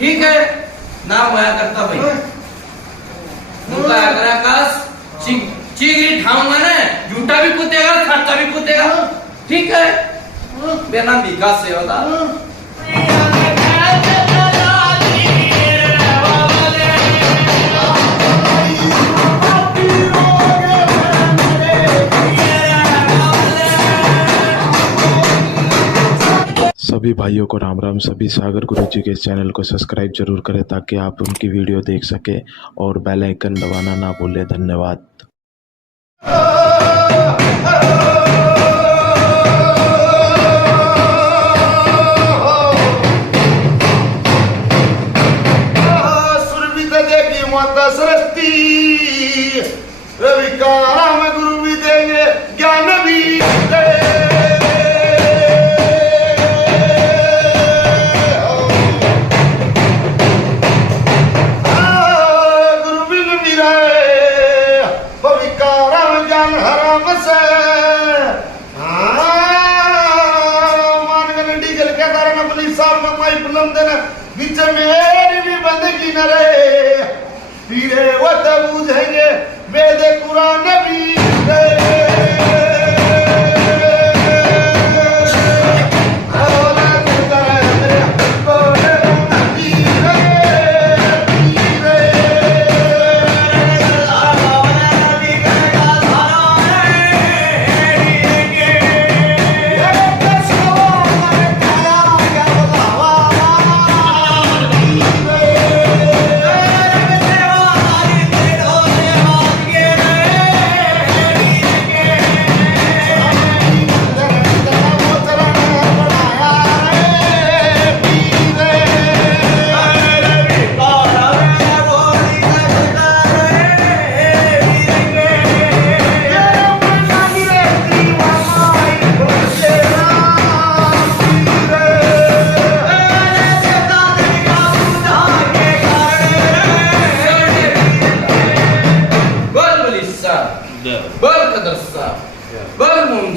ठीक है ना होया करता भाई मुका अगर आकाश चिंगड़ी ठाऊंगा ना झूठा भी कूदेगा सच्चा भी कूदेगा ठीक है बिना विकास से होगा सभी भाइयों को राम राम। सभी सागर गुरुजी के चैनल को सब्सक्राइब जरूर करें ताकि आप उनकी वीडियो देख सके और बेल आइकन दबाना ना भूलें। धन्यवाद। रवि का राम गुरु भी देंगे ज्ञान भी गुरु भी मिला रवि का राम ज्ञान हराम से मान गए डीजल के कारण पुलिस साहब का माई फिल्म देना बीच मेरी भी बंदगी न रहे फिरे वो तब बुझेंगे वेद कुरान भी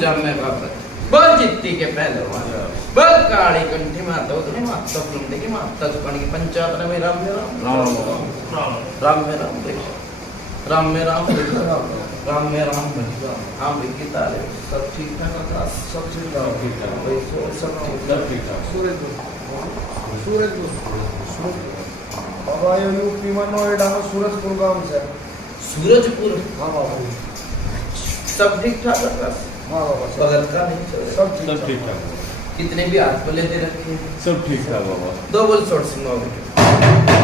बोल जित्ती के पहलवान बोल काली कंठी माता उतने माता फुंडे की माता चुकाने की पंचायत में राम में राम राम में राम राम में राम राम में राम हाँ बिकी तारे सब ठीक ठाक सब ठीक ठाक सब ठीक ठाक सूरज बाबा ये यूपी में नोएडा में सूरजपुर गांव से सूरजपुर हाँ बाबा सब ठीक ठाक है हाँ बाबा बगल का नहीं सब ठीक ठाक कितने भी हाथ बोले दे रखे सब ठीक ठाक बाबा। दो बोल छोड़ सिंह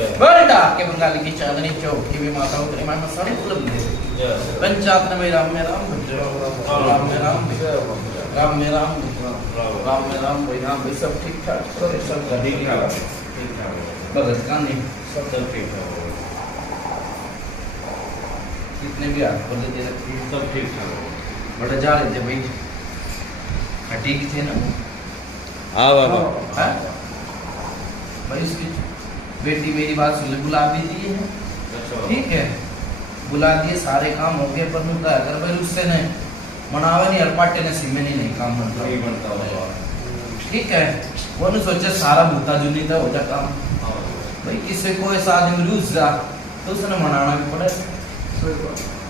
बंगाली की चांदनी चौकी में माता उतरी मां सारे उपलब्ध है पंचायत में राम में राम राम में राम राम में राम राम में राम भाई हाँ भाई सब ठीक ठाक सब ठीक ठाक भगत का नहीं सब ठीक ठाक कितने भी हाथ बोले दे रखी सब ठीक ठाक बड़ा जा रहे थे भाई हटी की थे ना हाँ बाबा भाई उसकी बेटी मेरी बात सुन ले बुला भी दिए हैं ठीक है बुला दिए सारे काम हो गए पर मुद्दा अगर भाई उससे नहीं मनावे नहीं अरपाटे ने सीमे नहीं काम बनता ठीक है वो ने सोचे सारा मुद्दा जो नहीं था हो जा काम भाई किसी को ऐसा आदमी रूस रहा तो उसने मनाना भी पड़े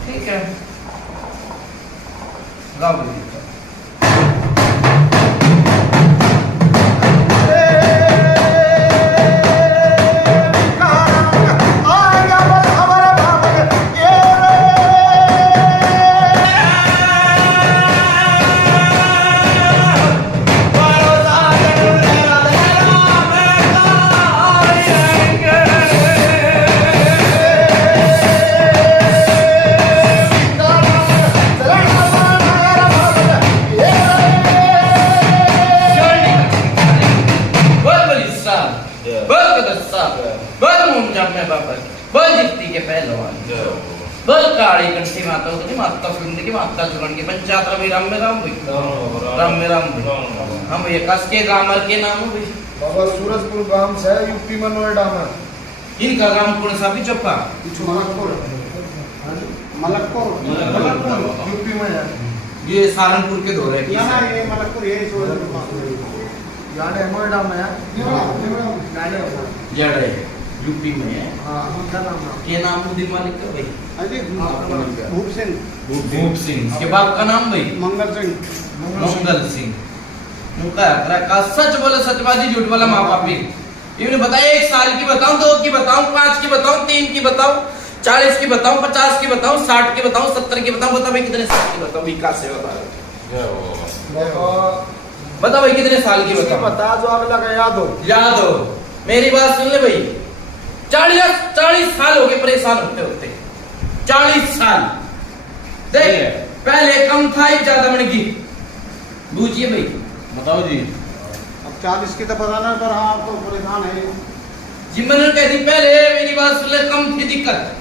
ठीक है गाँव की माता चरण की पंचायत रवि राम में राम भाई राम में राम भाई हम ये कस के गामर के नाम भाई बाबा सूरजपुर गांव से यूपी में नोएडा में इनका गांव कौन सा भी चप्पा मलकपुर यूपी में है ये सहारनपुर के दौरे की यहाँ ये मलकपुर ये सूरजपुर यानी नोएडा में है जड़ है यूपी में है हाँ क्या नाम है के नाम उदिन मालिक का भाई भूप सिंह भूप सिंह इसके बाप का नाम भाई मंगल सिंह मंगल सिंह उनका अकरा का सच बोले सचबाजी झूठ बोला माँ बाप इन्होंने बताया 1 साल की बताऊं 2 की बताऊं 5 की बताऊं 3 की बताऊं 40 की बताऊं 50 की बताऊं 60 की बताऊं 70 की बताऊं बता भाई कितने साल की बताऊं विकास से बता भाई कितने साल की बताऊं बता जो अगला का याद हो मेरी बात सुन ले भाई 40 साल हो गए परेशान होते होते 40 साल देख पहले कम था एक ज्यादा बढ़ गई बूझिए भाई बताओ जी अब 40 की तो बताना पर हाँ तो परेशान है जी मैंने कह दी पहले मेरी बात सुन ले कम थी दिक्कत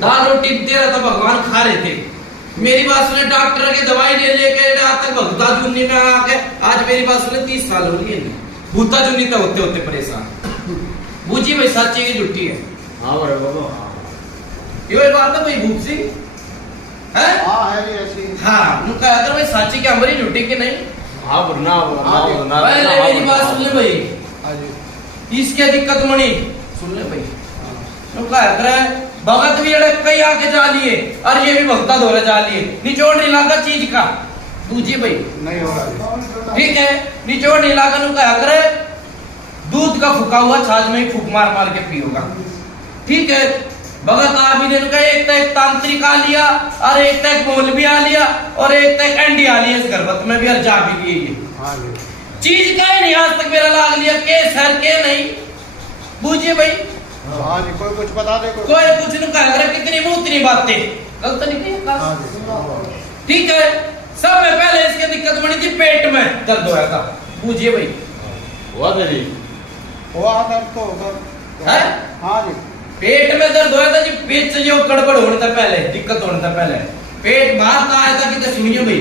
दाल रोटी दे रहा था भगवान खा रहे थे मेरी बात सुने डॉक्टर की दवाई ले लेके आज तक भूता जुन्नी में आके आज मेरी बात सुने 30 साल हो रही है भूता जुन्नी तो होते होते परेशान बूझी भाई सच्ची की झूठी है हाँ बड़े बाबा ये बात है भाई भूप सिंह है हाँ है ये ऐसी हाँ उनका अगर भाई सच्ची की हमारी झूठी की नहीं हाँ ना पहले मेरी बात सुन ले भाई हाँ जी इसके दिक्कत मणि सुन ले भाई उनका अगर भगत भी अड़क कई आके जा लिए और ये भी भक्ता धोरे जा लिए निचोड़ नहीं लगा चीज का दूजी भाई नहीं हो रहा ठीक है निचोड़ नहीं लगा उनका अगर दूध का फुका हुआ छाछ में ही फूक मार मार के पियोगा ठीक है भगत आबी ने उनका एक तक तांत्रिक आ लिया और एक तक मौलवी आ लिया और एक तक एंडी आ लिया इस गर्भत में भी और जा भी गई हाँ जी चीज का ही नहीं आज तक मेरा लाग लिया के सर के नहीं बूझिए भाई हाँ जी कोई कुछ बता दे कोई कुछ नहीं कह रहा कितनी मुंह उतनी बातें गलत नहीं कही हाँ जी ठीक है सब में पहले इसकी दिक्कत बनी थी पेट में दर्द होया था बूझिए भाई हुआ तेरी हुआ दर्द तो है हाँ जी पेट में दर्द होया था जी पेट से जो गड़बड़ होने था पहले दिक्कत होने था पहले पेट बाहर का आया था कि सुनिए भाई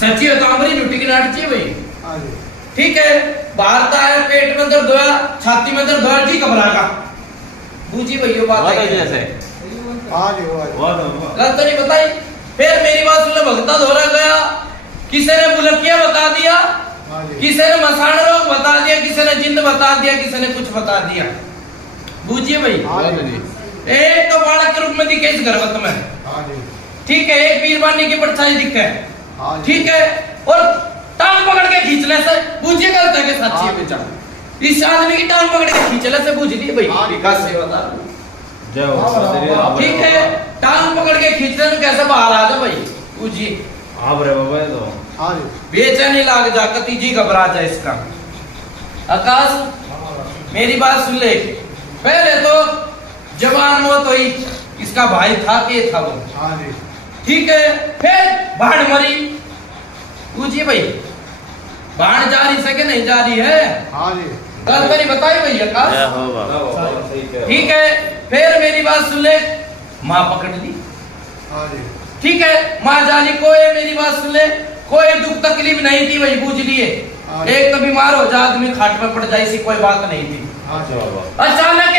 सच्ची होता हमारी झूठी की नाट चाहिए भाई हाँ जी ठीक है बाहर का आया पेट में दर्द होया छाती में दर्द होया जी घबरा का बूझी भाई ये बात हुआ है जैसे हाँ जी हुआ जी हुआ गलत नहीं बताई फिर मेरी बात सुन भगता धोरा गया किसी ने बुलकिया बता दिया हाँ जी किसी ने मसान रोग बता दिया किसी ने जिंद बता दिया किसी ने कुछ बता दिया बूझिए भाई हाँ जी एक तो बालक के रूप में दिखे इस गर्भत में हाँ जी ठीक है एक पीरबानी की परछाई दिखे हाँ जी ठीक है और टांग पकड़ के खींचने से बूझिए गलत है कि सच्ची है बेचारा इस आदमी की टांग पकड़ के खींचने से बूझ दी भाई हाँ, विकास से बता जय हो ठीक है टांग पकड़ के खींचने में कैसे बाहर आ जा भाई बूझिए हाँ बड़े बाबा ये तो हाँ जी बेचैनी लाग जा कतीजी घबरा जाए इसका आकाश मेरी बात सुन ले पहले तो जवान मौत हुई इसका भाई था के था वो हाँ जी ठीक है फिर बाढ़ मरी पूछिए भाई बाढ़ जा रही सके नहीं जा रही है हाँ जी गलत नहीं बताई भाई जय आकाश हो बाबा ठीक है फिर मेरी बात सुन ले माँ पकड़ ली हाँ जी ठीक है माँ जानी कोई मेरी बात सुन ले कोई दुख तकलीफ नहीं थी वही बूझ लिए हाँ। एक तो बीमार हो जा आदमी खाट में पड़ जाए ऐसी कोई बात नहीं थी हाँ जी बाबा अचानक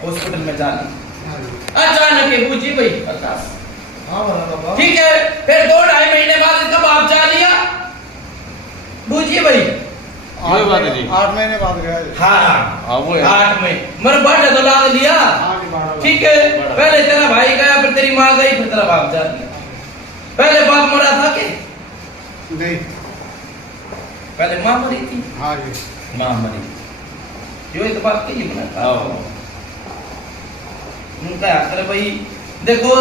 हॉस्पिटल में जानी हाँ जी अचानक बूझी भाई आकाश हाँ बाबा ठीक है फिर 2-2.5 महीने बाद इसका बाप जा लिया बूझिए भाई कोई बात नहीं 8 महीने बाद गया जी हाँ हाँ वो है 8 में मर बड़ तो लाद लिया हाँ जी बारह ठीक है पहले तेरा भाई गया फिर तेरी माँ गई फिर तेरा बाप जा लिया पहले बाप मरा था कि नहीं पहले माँ मरी थी हाँ जी माँ मरी जो एक बात कही हाँ उनका आकर भाई देखो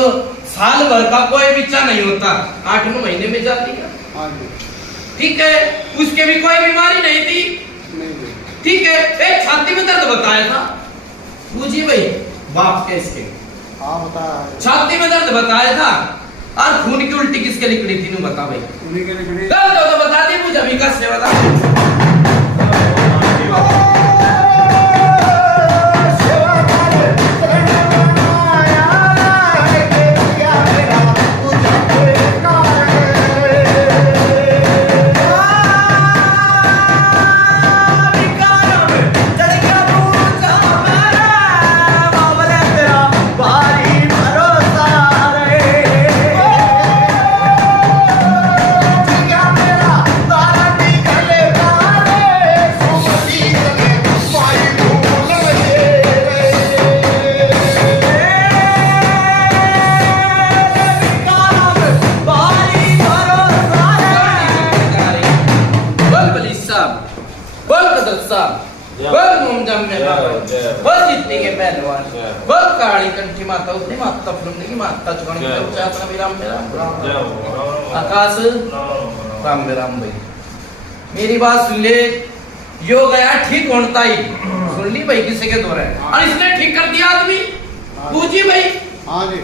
साल भर का कोई बच्चा नहीं होता 8 महीने में जा लिया हाँ जी ठीक है उसके भी कोई बीमारी नहीं थी नहीं जी ठीक है एक छाती में दर्द बताया था बूझी भाई बाप के इसके हाँ बताया है छाती में दर्द बताया था और खून की उल्टी किसके निकली थी नू बता भाई उन्हीं के निकली दर्द हो तो बता दी मुझे विकास से बता बहुत मुमजम में जय। बहुत जितने के पहलवान जय। बहुत काली कंठी माता उतनी माता फुलने की माता चुकाने जय। की उच्चारण विराम विराम जय हो। आकाश राम विराम भाई मेरी बात सुन ले यो गया ठीक होता ही सुन ली भाई किसी के दौरे और इसने ठीक कर दिया आदमी पूजी भाई हाँ जी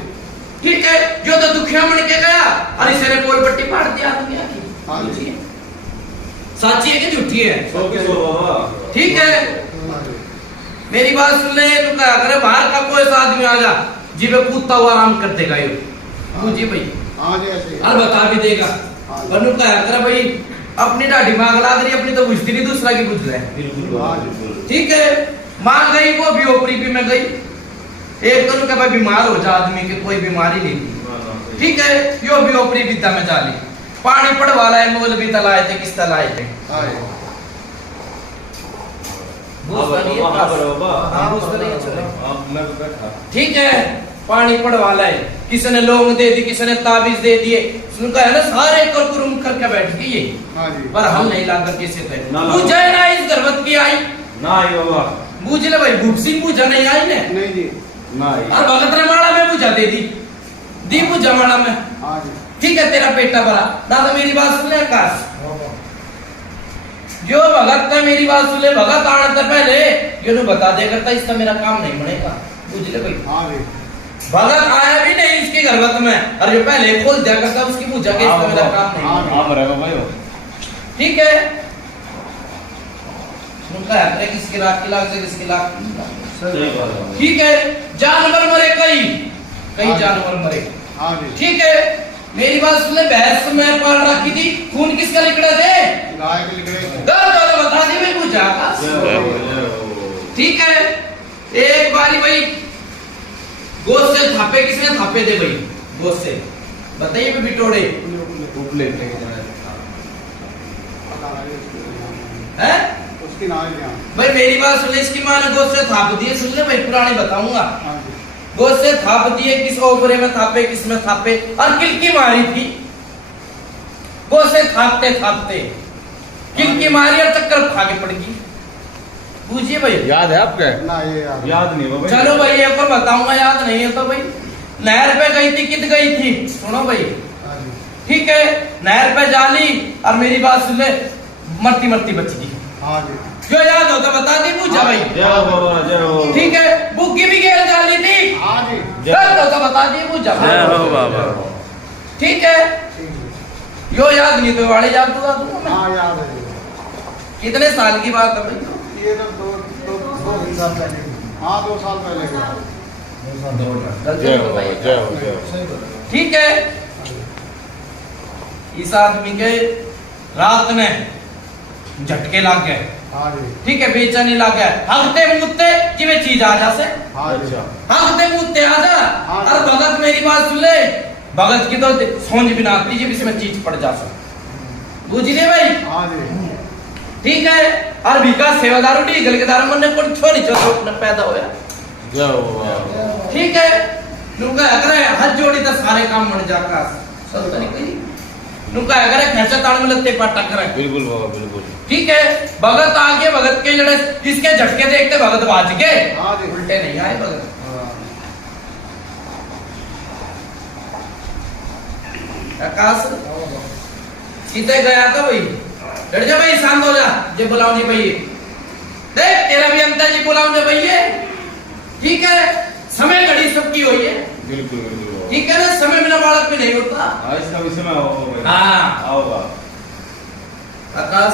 ठीक है जो तो दुखिया मन के गया और इसने कोई पट्टी फाड़ दिया आदमी की हाँ जी। सच्ची है कि झूठी है सो की सो बाबा ठीक है मेरी बात सुन ले तू क्या करे बाहर का कोई सा आदमी आ जा जी पे कूदता हुआ आराम कर देगा ये पूजी भाई हाँ जी ऐसे ही। और बता भी देगा वरनु क्या करे भाई अपनी दाढ़ी मांग ला करी अपनी तो बुझती नहीं दूसरा की बुझ रहे बिल्कुल हाँ जी। बिल्कुल ठीक है मांग गई वो भी ओपरी भी में गई एक तो क्या भाई बीमार हो जा आदमी की कोई बीमारी नहीं थी ठीक है यो भी ओपरी विद्या में जा ली पानी पड़वा लाए मोल भी तलाए थे किस तलाए थे हाँ जी। दूसरा नहीं है हाँ बाबा हाँ, दूसरा नहीं है, चलो। आप मैं बैठा ठीक है पानी पड़वा लाए किसी ने लौंग दे दी किसी ने ताबीज दे दिए उनका है ना सारे कुरुम करके बैठ गई ये हाँ जी। पर हम नहीं ला करके से थे ना, ना। पूजा ना इस गर्भवत की आई ना आई बाबा बूझ ले भाई भूपसी पूजा नहीं आई ने नहीं जी। ना आई और भगत ने माड़ा में पूजा दे दी पूजा माड़ा में हाँ जी। ठीक है तेरा पेटा भरा ना तो मेरी बात सुन ले आकाश जो भगत ने मेरी बात सुन ले भगत आने से पहले ये बता दे करता इसका मेरा काम नहीं बनेगा बुझ ले भाई हाँ जी। भगत आया भी नहीं इसके गर्भवत में और जो पहले खोल दिया करता उसकी पूजा के इसका मेरा काम नहीं बनेगा। आप रहे बाबा यो ठीक है उनका है किसकी लाख की लाख से किसकी लाख की लाख। सही बात है ठीक है जानवर मरे कई हाँ। जानवर मरे हाँ जी। ठीक है मेरी बात सुन ले भैंस में पाल रखी थी खून किसका निकले थे गाय के लिखड़े दर्द बता दी भाई पूछा जय हो ठीक है एक बारी भाई गोश्त से थापे किसने थापे दे भाई गोश्त से बताइए भाई बिटोड़े हैं उसकी नाम है। भाई मेरी बात सुन ले इसकी मां ने गोश्त से थाप दिए सुन ले भाई पुराने बताऊंगा हाँ जी। गोश्त से थाप दिए किस ओपरे में थापे किस में थापे और किलकी मारी थी गोश्त से थापते थापते किलकी मारी और चक्कर खा के पड़ गई पूछिए भाई याद है आपके ना ये यार। याद नहीं बाबा चलो भाई एक और बताऊंगा याद नहीं है तो भाई नहर पे गई थी कित गई थी सुनो भाई हाँ जी। ठीक है नहर पे जाली और मेरी बात सुन ले मरती मरती बच गई हाँ जी। जो याद हो तो बता दी पूछा भाई जय हो बाबा जय हो ठीक है बुग्गी भी गेल जाली थी हाँ जी। याद हो तो बता दी पूछा जय हो बाबा ठीक है ठीक है। यो याद नहीं तो वाले याद दूंगा मैं हाँ याद है। कितने साल की बात है भाई ये तो दो साल पहले। हाँ 2 साल पहले की बात। जय हो जय हो जय हो ठीक है इस आदमी के रात में झटके लग गए हाँ जी। ठीक है बेचैनी लग गया हगते मुत्ते जिਵੇਂ चीज आ जा से हाँ जी। अच्छा हगते मुत्ते आ जा हाँ। और भगत मेरी बात सुन ले भगत की तो सोच भी ना आती जब इसमें चीज पड़ जा सके बुझिए भाई हाँ जी। ठीक है और विकास सेवादार डीगल के दार मन ने कोई छोरी छोरी पैदा होया जय हो बाबा ठीक है नुका अगर हाथ जोड़ी तो सारे काम बन जाका सब तरीके नुका अगर खर्चा ताण में लगते पाटा करे बिल्कुल बाबा बिल्कुल ठीक है भगत आगे भगत के जड़े किसके झटके देखते भगत बाज गए हाँ जी। उल्टे नहीं आए भगत हाँ। आकाश सीधे गया तो भाई डर जा भाई शांत हो जा जे बुलाओ जी भाई देख तेरा भी अंतर जी बुलाओ जी भैया ठीक है समय घड़ी सबकी हुई है बिल्कुल बिल्कुल बाबा ठीक है ना समय बिना बालक भी नहीं होता हाँ इसका भी समय आओ बाबा हाँ। आओ बाबा आकाश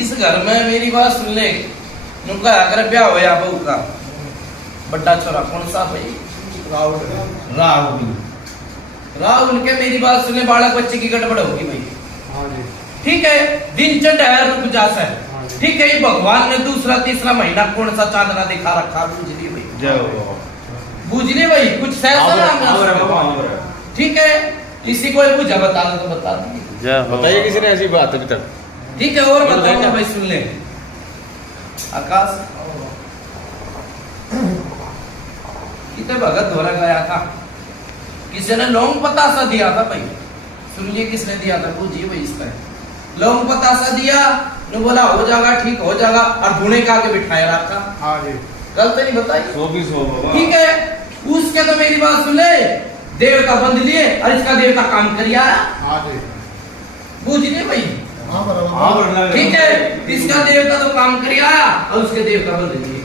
इस घर में मेरी बात सुन ले उनका अगर ब्याह होया बहू का बड़ा छोरा कौन सा भाई राहुल। राहुल राहुल के मेरी बात सुन ले बालक बच्चे की गड़बड़ होगी भाई हाँ जी। ठीक है दिन चढ़ है रुक जास है हाँ जी। ठीक है ये भगवान ने दूसरा तीसरा महीना कौन सा चांदना दिखा रखा बुझली भाई जय हो बाबा बुझली भाई कुछ सहसा बाबा ना ठीक है इसी को एक बुझा बता दो तो बता दीजिए जय हो बताइए किसी ने ऐसी बात अभी तक ठीक है और बताऊंगा भाई सुन ले आकाश कितने भगत धोरा गया था किसी ने लौंग पतासा दिया था भाई सुनिए किसने दिया था पूछिए भाई इसका लौंग पतासा दिया ने बोला हो जाएगा, ठीक हो जाएगा, और धुने का के बिठाया रखा। हाँ जी। गलत नहीं बताई? 100 बाबा। ठीक है, उसके तो मेरी बात सुन ले, देवता बंद लिए और इसका देवता काम करिया। हाँ जी। बूझ लिए भाई? हाँ बराबर। हाँ बढ़ना। ठीक है, इसका देवता तो काम करिया और उसके देवता बंद लिए।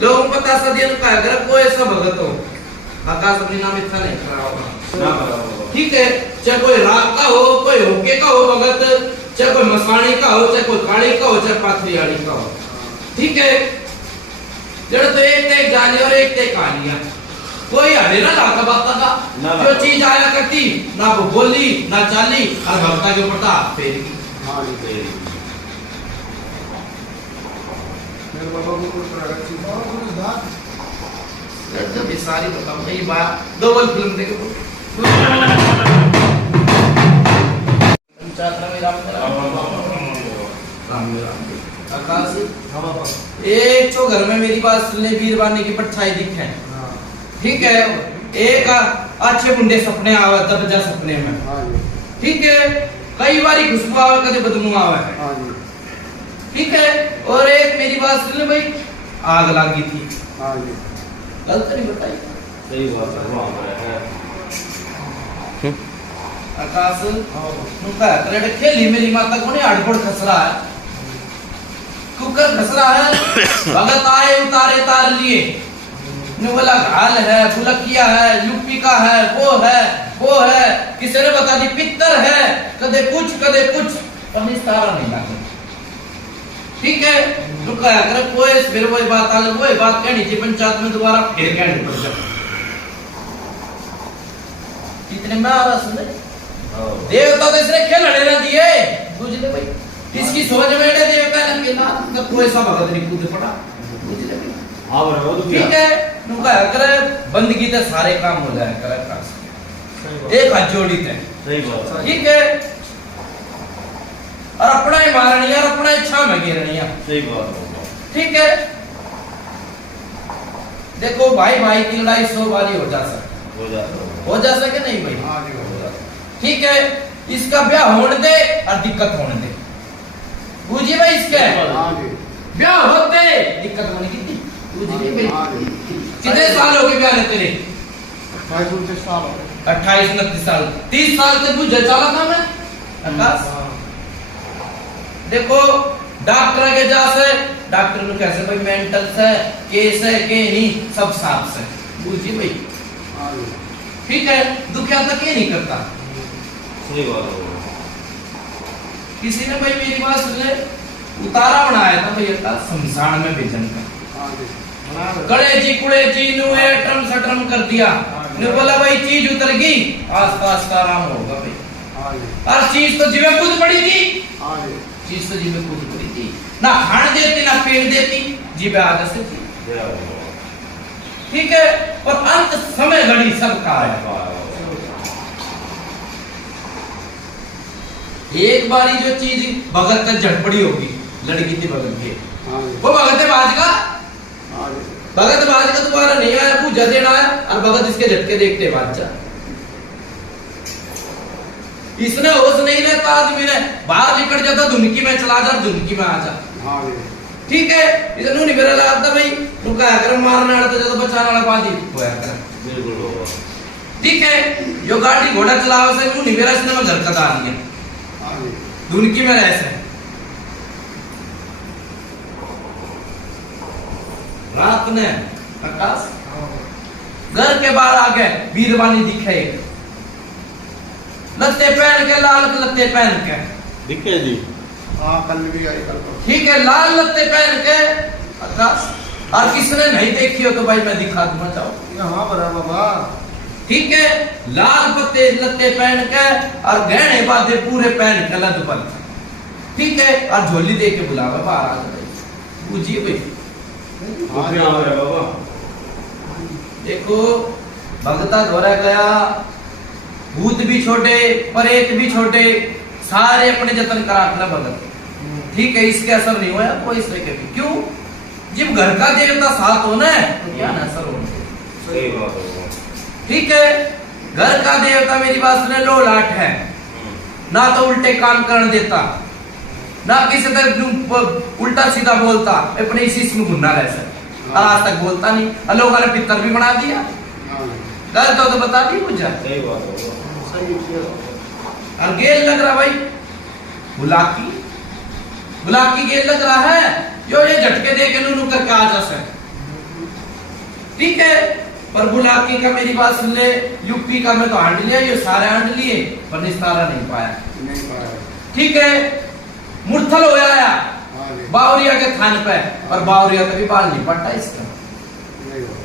लोगों को पता सा दिन का अगर कोई ऐसा भगत हो, आकाश अपने नाम इतना नहीं खड़ा होगा। ना बाबा। ठीक है, चाहे कोई राग का हो, कोई होके का हो भगत, चाहे कोई मसाणी का हो, चाहे कोई काली का हो, चाहे पाथरियाड़ी का हो। ठीक है, जड़ तो एक ते जाने और एक ते कहानियां, कोई हड़े ना लाका बाता का। जो चीज आया करती ना वो बोली ना चाली, और भक्ता के ऊपर हाथ फेरी। हाँ जी। मेरे बाबा को कोई प्रगति चीज और कुछ था? जब ये सारी बताऊं ये बात डबल फिल्म देखे आकाश। हाँ बाबा। एक तो घर में मेरी बात सुनने वीरवानी की परछाई दिखे। हाँ। ठीक है, एक अच्छे बुंडे सपने आवे तब जा सपने में। हाँ जी। ठीक है, कई बारी खुशबू आवे कदे बदबू आवे। हाँ जी। ठीक है, और एक मेरी बात सुन ले भाई, आग लगी थी। हाँ जी। गलत नहीं बताई? सही बात है वहां पर है। आकाश हाँ बाबा। नुका करे खेली मेरी माता को ने आड़बड़ खसरा है, कुकर खसरा है। भगत आए उतारे तार लिए, ने बोला घाल है, बुलकिया है, यूपी का है, वो है, किसी ने बता दी पित्तर है, कदे कुछ पर निस्तारा नहीं लगा। ठीक है, रुका कर कोई फिर वही बात आ गई, वही बात कहनी थी पंचायत में दोबारा फिर कहनी पड़ जाए। इतने में आ रहा सुने देवता तो इसने खेलने ना दिए, बुझ ले भाई। इसकी सोच में एडे देवता ने केला तो कोई सा भगत नहीं कूद पड़ा, बुझ ले भाई। हाँ बराबर तो ठीक है, रुका कर बंदगी ते सारे काम हो जाए कर आकाश, एक हाथ जोड़ी थे। सही बात है। ठीक है, और अपना ही मारनिया और अपना इच्छा में गिरनिया। सही बात है। ठीक है, देखो भाई भाई की लड़ाई 100 बारी हो जा सके नहीं भाई? हाँ जी। हो जाता। ठीक है, इसका ब्याह होने दे और दिक्कत होने दे, बुझी भाई? इसके हाँ जी। ब्याह होते दिक्कत होने की बुझी भाई? हाँ जी। कितने साल हो गए ब्याह ने तेरे? 28-29 साल हो गए। 28-29 साल, 30 साल से बुझे चला था मैं आकाश। हाँ। देखो डॉक्टर के जा से डॉक्टर ने कैसे भाई मेंटल से केस है के नहीं सब साफ से, बुझी भाई? हाँ जी। ठीक है, दुखिया तक ये नहीं करता। सही बात है। किसी ने भाई मेरी बात सुन ले, उतारा बनाया था भैया का शमशान में भेजन का। हाँ जी। बना रहे। कड़े जी कुड़े जी नुए ट्रम सट्रम कर दिया, ने बोला भाई चीज उतर गई, आस पास का आराम होगा भाई। हाँ जी। और चीज तो जीवे कूद पड़ी थी, हाँ जी। चीज तो जीवे कूद पड़ी थी, ना खान देती ना पेड़ देती, जीवे आदत से थी। ठीक है, और अंत समय घड़ी सबका है। एक बारी जो चीज भगत तक झटपड़ी होगी, लड़की थी भगत की, हाँ जी। वो भगत बाज का हाँ जी। भगत बाज का दोबारा नहीं आया, पूजा देना है और भगत इसके झटके देखते बादशाह। इसने होश नहीं रहता आदमी ने, बाहर निकल जाता धुनकी में चला जा, धुनकी में आ जा। हाँ जी। ठीक है, इधर नहीं मेरा लगता भाई रुका कर मारना है तो जब बचाने वाला बाजी होया कर। बिल्कुल। ठीक है, जो गाड़ी घोड़ा चलावे से नहीं मेरा इसने में झटका डाल दिया, हाँ जी। धुनकी में रह से रात ने आकाश घर के बाहर आ गए, वीरवानी दिखे, लत्ते पहन के, लाल लत्ते पहन के दिखे जी। हाँ कल भी आई कल को। ठीक है, लाल लत्ते पहन के आकाश। और किसने नहीं देखी हो तो भाई मैं दिखा दूंगा, चाहो। हाँ बराबर बाबा। ठीक है, लाल पत्ते लत्ते पहन के और गहने बाधे पूरे पहन के लद पर। ठीक है, और झोली दे के बुलावा बाहर आ गए, बुझिए भाई। हाँ जी। बाबा देखो भगता धोरा गया, भूत भी छोटे प्रेत भी छोटे, सारे अपने जतन करा अपना भगत। ठीक है, इसके असर नहीं हुआ कोई इससे कभी, क्यों? जब घर का देवता साथ होना है तो क्या ना असर होना। सही बात है। ठीक है, घर का देवता मेरी बात सुने लो लाट है, ना तो उल्टे काम करने देता, ना किसी तरह उल्टा सीधा बोलता, अपने इसी इसमें घुन्ना रहता, और आज तक बोलता नहीं। और लोगों ने पितर भी बना दिया, गलत हो तो बता दी मुझे। सही बात है। और गेल लग रहा भाई गुलाकी गेल लग रहा है, जो ये झटके दे के नू करके आ जा सके, ठीक है। पर बुलाकी का मेरी बात सुन ले, यूपी का मैं तो हांड लिया, ये सारे हांड लिए, पर निस्तारा नहीं पाया, ठीक है। मुरथल हो आया बावरिया के थान पे, और बावरिया कभी बाल नहीं पड़ता इसका,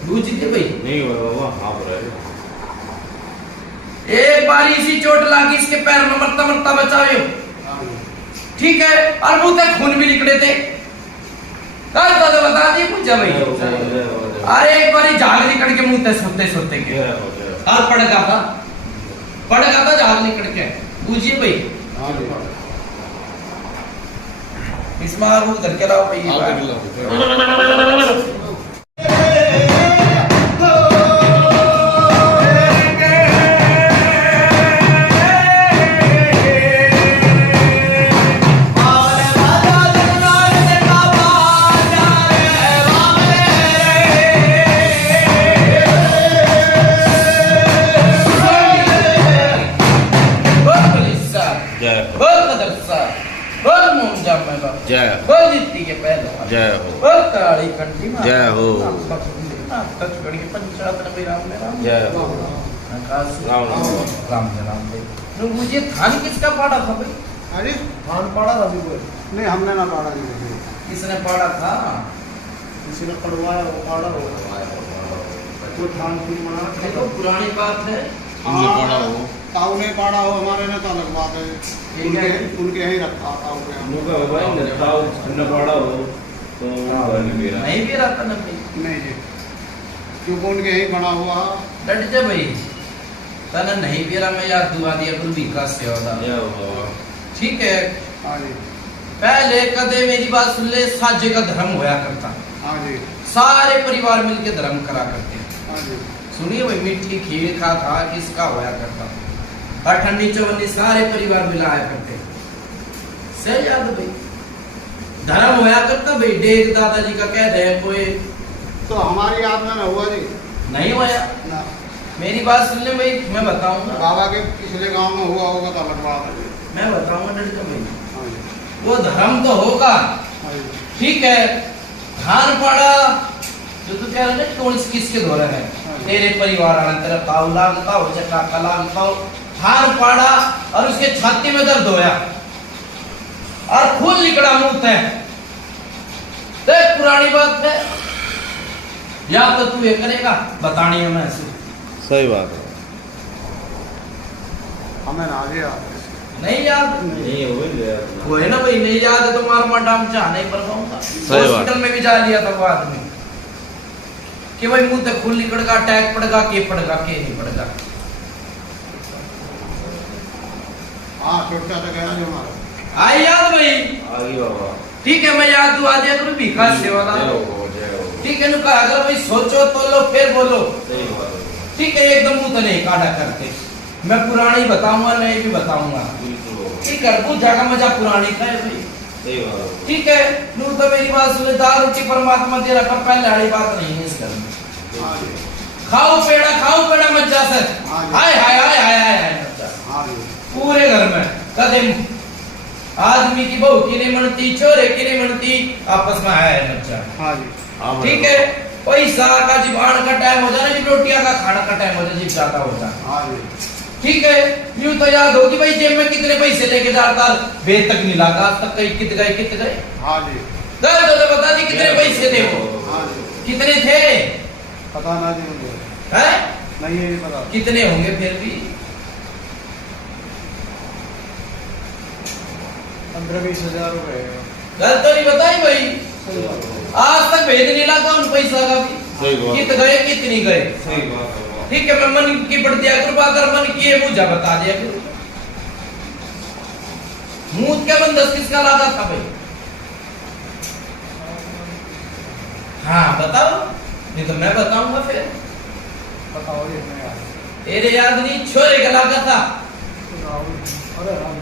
बूझिए भाई। नहीं बाबा, आप रहे एक बार इसी चोट लगी इसके पैर में, मरता मरता बचाओ, ठीक है। और मुंह तक खून भी निकले थे, कल तो बता दिए मुझे भाई। अरे एक बार झाग निकल के मुंह तक सोते के, और पड़ गया था झाग निकल के, बूझिए भाई। इस मार वो घर के लाओ भाई। जय बोल जीती के पहले जय हो, बोल काली कंठी मां जय हो, तच कड़ी के पंचायत में राम ने राम जय हो, आकाश राम राम ने राम भाई। नु मुझे थान किसका पाड़ा था भाई? अरे थान पाड़ा था भी कोई? नहीं, हमने ना पाड़ा जी, किसने पाड़ा था? किसी ने पड़वाया, वो पाड़ा हो वो थान की मना। देखो पुरानी बात है, ताऊ ने पाड़ा हो, हमारे ने तो अलग बात है, उनके यहीं रखा ताऊ के। मुका भाई ने ताऊ न पड़ा हो तो नहीं भी रहता ना भाई, नहीं जी, क्योंकि उनके यहीं बना हुआ। डट जा भाई, तना नहीं भी रहा, मैं याद दुआ दिया कुल विकास से होता, जय हो बाबा, ठीक है। हाँ जी, पहले कदे मेरी बात सुन ले, साजे का धर्म होया करता, हाँ जी, सारे परिवार मिलके धर्म करा करते, हाँ जी, सुनिए भाई। मीठी खीर खा किसका होया करता, और ठंडी चवन्नी सारे परिवार मिलाया करते, सही याद भाई। धर्म होया करता भाई, डेग दादाजी का कह दे कोई तो हमारी याद में न हुआ जी, नहीं होया ना मेरी बात सुन ले भाई, मैं बताऊंगा, बाबा के पिछले गांव में हुआ होगा तो अलग बात है जी। मैं बताऊंगा डर के भाई, हाँ जी, वो धर्म तो होगा, हाँ जी, ठीक है। धान पाड़ा जो तू कह रहे कौन किसके द्वारा है, तेरे परिवार वाला तेरा ताऊ लागता हो, चक्का का लागता हो, धान पाड़ा और उसके छाती में दर्द होया और खून निकला मुंह है, देख पुरानी बात है, या तो तू ये करेगा बतानी है मैं सही बात है। हमें ना आगे याद है। नहीं याद नहीं हो गया वो है ना भाई, नहीं याद है तो मार मटाम चाह नहीं पर पाऊंगा। सही बात। हॉस्पिटल में भी जा लिया था वो आदमी कि भाई मुंह तक खून निकलेगा, अटैक पड़ेगा, के नहीं पड़ेगा। हाँ, छोटा सा कहना जो हमारा आई याद भाई, आगे बाबा, ठीक है। मैं याद दुआ दिया करूँ विकास सेवादार, जय हो, जय हो, ठीक है। नुका अगर भाई सोचो तो लो फिर बोलो, सही बात है, ठीक है। एकदम मुंह तो नहीं काटा करते, मैं पुरानी बताऊंगा, नहीं भी बताऊंगा, बिल्कुल ठीक है। पूजा का मजा पुरानी का है भाई, सही बात है। ठीक है। नूर तो मेरी बात सुने, दाल रोटी परमात्मा दे रखा, पहले वाली बात नहीं है इस घर में। हाँ जी, खाओ पेड़ा मज्जा से, हाँ जी। हाय हाय हाय हाय हाय हाय मज्जा हाँ जी, पूरे घर में। कदम आदमी की बहू की नहीं मनती, छोरे की नहीं मनती, आपस में आया है मज्जा, हाँ जी, ठीक है। पैसा का जिबान का टाइम हो जाए, जब रोटियां का खाना का टाइम हो जाए, जब ज्यादा हो जाए, हाँ जी, ठीक है। यूं तो याद होगी भाई, जेब में कितने पैसे लेके जाता, बेद तक नहीं लगा, आज तक कहीं कित गए हाँ जी, दर्द तो बता दी कितने पैसे थे वो, हाँ जी, कितने थे पता ना जी मुझे, हैं, नहीं है पता। कितने होंगे फिर भी 15-20 हजार रुपए। गलत तो नहीं बताई भाई, सही बात है। आज तक भेद नहीं लगा उन पैसा का भी, सही बात। कित गए कितनी गए, सही बात है बाबा। ठीक है। मैं मन की बढ़ दिया कृपा कर, मन की ये मुझे बता दिया करो। मुंह के बंदस किसका लगा था भाई, हाँ बताओ, नहीं तो मैं बताऊंगा फिर। बताओ ये मैं याद। तेरे याद नहीं, छोरे का लगा था, अरे राम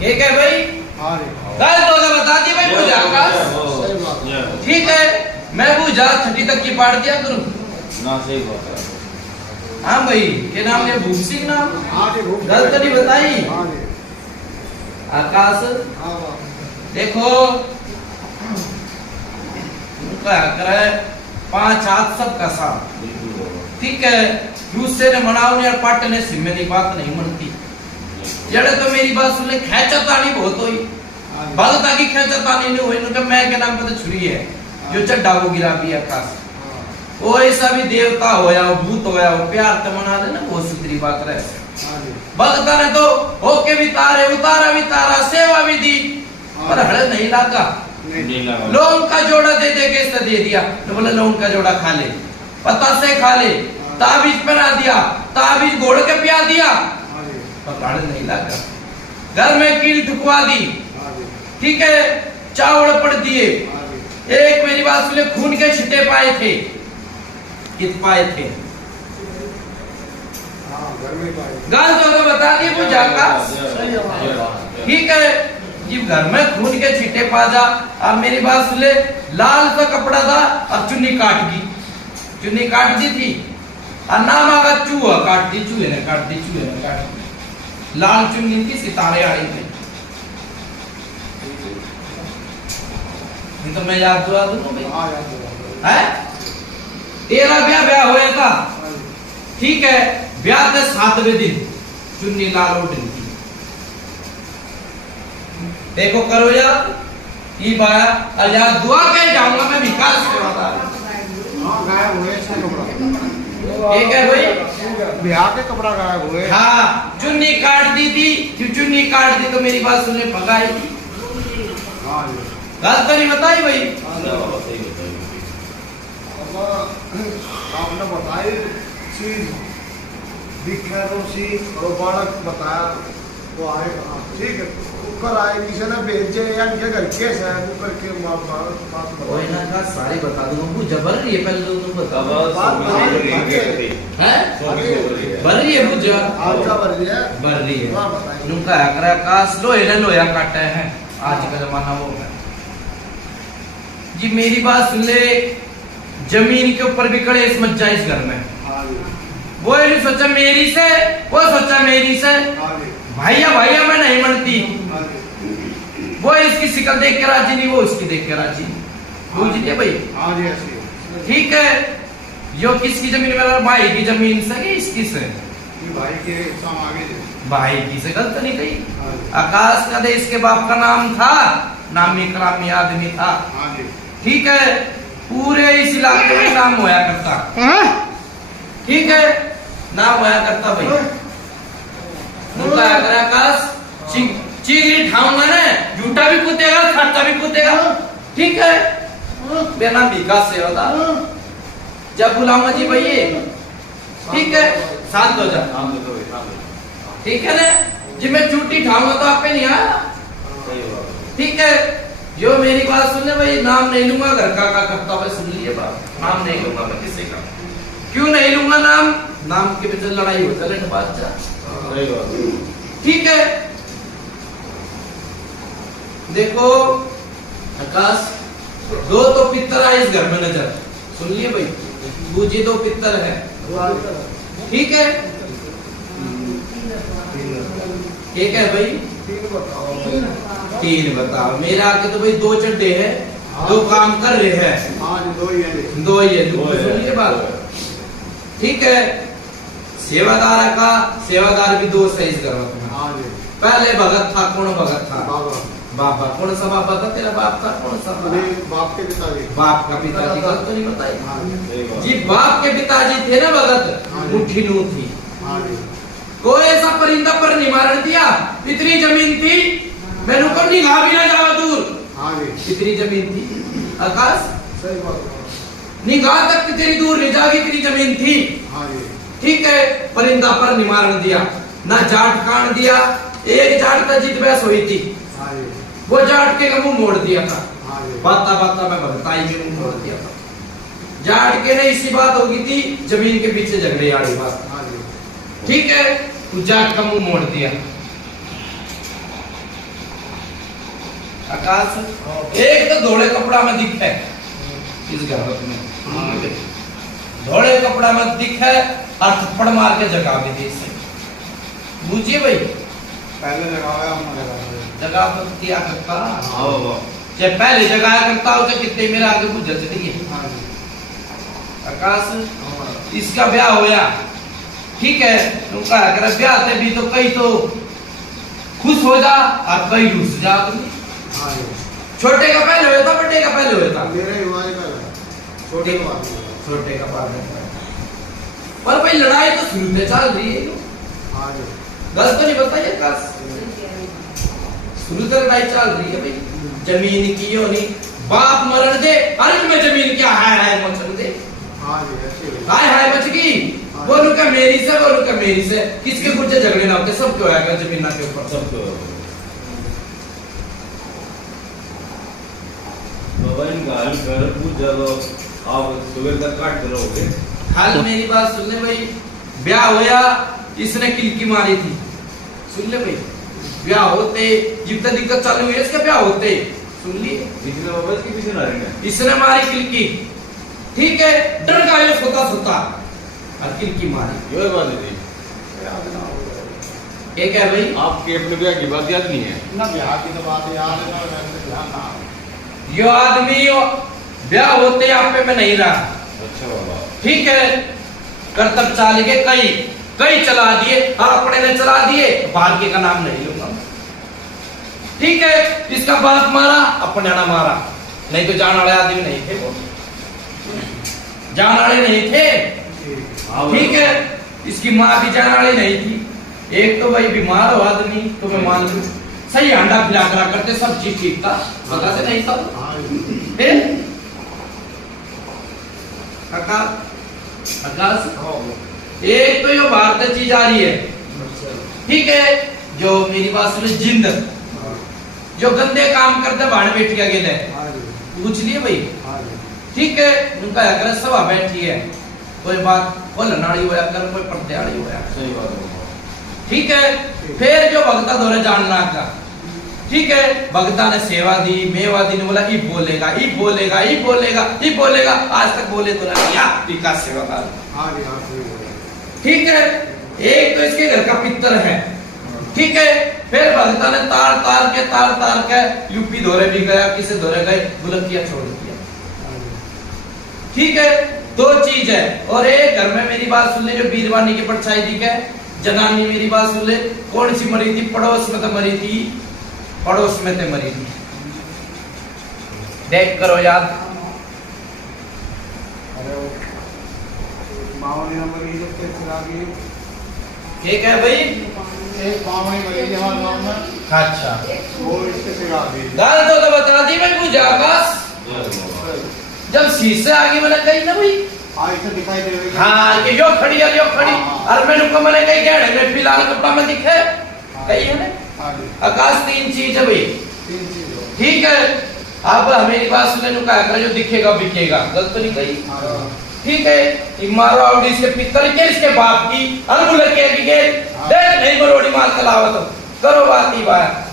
ये क्या भाई, हाँ जी गलत होगा बता दी भाई पूजा आकाश। सही बात है। ठीक है मैं पूजा छठी तक की पाठ दिया करूं। ना सही बात है। हाँ भाई के नाम है भूप सिंह नाम। हाँ जी भूख गलत नहीं बताई। हाँ जी आकाश हाँ बात। देखो क्या करे 5 हाथ सबका साथ। बिल्कुल बाबा। ठीक है दूसरे ने मनाओ ने और पाट ने सिम्मे नहीं बात नहीं मनती। जड़े तो मेरी बात सुन ले खेचतानी बहुत हुई। हाँ जी भगता की खेचतानी नहीं हुई उनका मैं के नाम पे तो छुरी है जो चड्डा को गिरा भी आकाश। हाँ वो ऐसा भी देवता होया हो भूत होया हो प्यार तो मना देना बहुत सुथरी बात रहे। हाँ जी भगता ने तो होके भी तारे उतारा भी तारा सेवा भी दी पर हड़े नहीं लगा। नहीं लगा। लौंग का जोड़ा दे दे के इसने दे दिया तो बोले लौंग का जोड़ा खा ले पता से खा ले ताबीज पहना दिया ताबीज घोड़ के पिया दिया हाँ जी पर हड़े नहीं लगा। घर में कील ठुकवा दी। हाँ जी ठीक है चावल पड़ दिए। हाँ जी एक मेरी बात सुने खून के छिटे पाए थे कित पाए थे। हाँ घर में पाए। गाल तो बता दी पूजा का। सही है बात। ठीक है जब घर में खून के छींटे पा जा अब मेरी बात सुन ले लाल सा कपड़ा था और चुन्नी काट दी थी और नाम आगा चूहा काट दी चूहे ने काट दी लाल चुन्नी थी सितारे आई थी। नहीं तो मैं याद दुआ दूं भाई हाँ याद है। है तेरा ब्याह हुआ था। हाँ जी ठीक है ब्याह के 7वें दिन चुन्नी लाल उठी थी। देखो करो यार ये बाया और यार दुआ के जाऊंगा मैं विकास से बता। हाँ गायब हुए इसका कपड़ा। ठीक है भाई बिहार के कपड़ा गायब हुए। हाँ चुन्नी काट दी थी चुन्नी काट दी तो मेरी बात सुनने भगाई थी। हाँ जी गलत तो नहीं बताई भाई। बाबा सही बताइए। अब आपने बताई चीज दिखे तो सी और बालक बताया वो आए कहाँ। ठीक है ऊपर आए किसी ने भेजे या ये घर के है वो करके बात कोई ना का सारी बता दूंगा वो जबर रही है पहले तो बता अब बात सब बताइए, कुछ बताइए। है आगे बर रही है बुझा आपका भर दिया बर रही है हाँ बताइए। नुका अकरा कास लोया काटा है आज का जमाना वो है जी। मेरी बात सुन ले जमीन के ऊपर भी कड़े इस मज्जा इस घर में हाँ जी वो नहीं सोचा मेरी से वो सोचा मेरी से हाँ जी भैया मैं नहीं मनती। हाँ जी वो इसकी शिकल देख के राजी नहीं वो इसकी देख के राजी बूझिए भाई। हाँ जी ऐसी ठीक है यो किसकी जमीन में भाई की जमीन से कि इसकी से ये भाई के साम आगे जी। भाई की से गलत नहीं कही। हाँ जी आकाश का दे इसके बाप का नाम था नामी करामी आदमी था। हाँ जी ठीक है पूरे इस इलाके में नाम होया करता। ठीक है नाम होया करता भाई उनका अगर आकाश चीगरी ठाऊंगा ना झूठा भी कूदेगा सच्चा भी कूदेगा। ठीक है मेरा नाम विकास सेवादार जब बुलाऊंगा जी भैया। ठीक है साथ हो जा नाम दे दो भाई, नाम दे दो। ठीक है ना जी मैं चूटी ठाऊंगा तो आप पे नहीं आया। सही बात। ठीक है जो मेरी बात सुन ले भाई नाम नहीं लूंगा घर का करता भाई सुन लीजिए बात नाम नहीं लूंगा मैं किसी का। क्यों नहीं लूंगा नाम के पीछे लड़ाई होता है बादशाह। सही बात। ठीक है देखो आकाश दो तो पित्तर आए इस घर में नजर सुन लिए भाई बूझी 2 पित्तर है। ठीक है एक है भाई तीन बताओ 3 बताओ मेरे आके तो भाई 2 चड्डे हैं 2 काम कर रहे हैं हाँ जी दो ही है 2 ये सुनिए बात। ठीक है सेवादार भी 2 सही इस घर में। हाँ जी पहले भगत था कौन भगत था बाबा बाबा कौन सा बाबा था तेरा बाप था कौन सा अरे बाप के पिताजी बाप का पिताजी गलत तो नहीं बताई। हाँ जी सही बात। जी बाप के पिताजी थे ना भगत हाँ जी। मुट्ठी नू थी हाँ जी कोई ऐसा परिंदा पर निवारण दिया इतनी जमीन थी मैंने को निगाह भी ना जावा दूर हाँ जी इतनी जमीन थी आकाश सही बात निगाह तक तेरी दूर ले जागी इतनी जमीन थी। हाँ जी ठीक है परिंदा पर निवारण दिया ना जाट काट दिया एक जाट का जीत बहस हुई थी हाँ जी वो जाट के मुंह मोड़ दिया था हाँ जी बाता में भगताई में मुंह मोड़ दिया था। जाट के ने इसी बात होगी थी जमीन के पीछे झगड़े वाली बात। हाँ जी ठीक है तू जाट का मुंह मोड़ दिया। आकाश एक तो धोले कपड़ा में दिखता है इस घर में, धोले कपड़ा में दिखा है और थप्पड़ मार के जगा भी दे इसे, बूझिए भाई। पहले लगाया हमारे घर जगह तो किया करता हाँ बाबा जब पहले जगाया करता हो तो कितने मेरे आगे बुझ चली है। हाँ जी आकाश इसका ब्याह होया, ठीक है, तुम कहा कर ब्याह से भी तो कई तो खुश हो जा और कई रुस जा। हाँ जी छोटे का पहले हुआ था, बड़े का पहले हुआ था? मेरे हुआ ही पहले, छोटे का बाद में। छोटे का पहले। पर भाई लड़ाई तो शुरू में चल रही है, हाँ जी गलत तो नहीं बताइए आकाश, शुरू से लड़ाई चल रही है भाई। जमीन की यो नहीं बाप मरण दे, अरे में जमीन क्या है मचल दे, हाँ जी ऐसे ही। हाय मच गई, बोलू का मेरी से, बोलू का मेरी से, किसके कुछ झगड़े ना होते, सब क्यों आएगा जमीन के ऊपर सब सब तो बाबा इनका हाल कर पूछ जाओ आप सुबह तक काट रहोगे। हाल मेरी बात सुन ले भाई, ब्याह होया इसने किलकी मारी थी, सुन ले भाई, ब्याह होते जब तक दिक्कत चालू हुई इसका ब्याह होते, सुन लिए किसने बाबा इसके पीछे ना रहेंगे, इसने मारी किलकी, ठीक है, डर गया सोता सोता और किलकी मारी। ये बात है एक है भाई, आपके अपने ब्याह की बात याद नहीं है ना ब्याह की तो बात याद है ना, वैसे ध्यान ना। यो आदमी यो ब्याह होते यहाँ पे मैं नहीं रहा, अच्छा बाबा ठीक है, करतब चाल के कई कई चला दिए और अपने ने चला दिए, भाग्य का नाम नहीं लूंगा, ठीक है, इसका बाप मारा अपने ना मारा, नहीं तो जान वाले आदमी नहीं थे वो, जान वाले नहीं थे, ठीक है, इसकी माँ भी जान वाली नहीं थी। एक तो भाई बीमार हो आदमी तो मैं मान लू, सही अंडा खिला करा करते, सब चीज ठीक था, पता से नहीं था। हाँ जी फिर आकाश एक तो ये भारत चीज आ रही है, ठीक है, जो मेरी बात सुने जिंद जो गंदे काम करते भाड़ बैठ के अकेले हाँ जी पूछ लिए भाई, हाँ जी ठीक है, उनका अगर सभा बैठी है, कोई बात बोल नाड़ी होया कर, कोई पर्दयाड़ी होया, सही बात है ठीक है। फिर जो भगता दौरे जानना का, ठीक है, भगता ने सेवा दी, मेवा दी, ने बोला ई बोलेगा ई बोलेगा ई बोलेगा ई बोलेगा, आज तक बोले तो ना किया, विकास सेवा का, हाँ जी हाँ सही बोले। ठीक है। एक तो इसके घर का पितर है, ठीक है, फिर भगता ने तार तार के यूपी दौरे भी गया, किसे दौरे गए, बुलंदिया छोड़ दिया, ठीक है, दो चीज है। और एक घर में मेरी बात सुन ले, जो बीरवानी की परछाई दी है जनानी, मेरी बात सुन ले, कौन सी मरी थी, पड़ोस में तो मरी थी, पड़ोस में तो मरी थी, देख करो याद। अरे वो मावनी नंबर ये लोग कैसे आ गई? ठीक है भाई, एक मावनी मरीज है हमारे गांव में, अच्छा, वो इसके से आ गई। गाल तो बता दी मैं, पूछा बस जब शीशे आगे मैंने कही ना भाई, हाँ इसे दिखाई दे रही है। हाँ कि यो खड़ी है यो खड़ी, और मैंने को मैंने कही गहरे में फिलहाल कपड़ा में दिखे कही है ना, हाँ जी आकाश तीन चीज है भाई, तीन चीज हो। ठीक है। अब मेरी बात सुनने को कहा जो दिखेगा बिकेगा, गलत तो नहीं कही, हाँ ठीक है। मारो आवड़ी इसके पितर के, इसके बाप की अनबुल के देख नहीं बरोड़ी माल कलावत करो बात ही बात।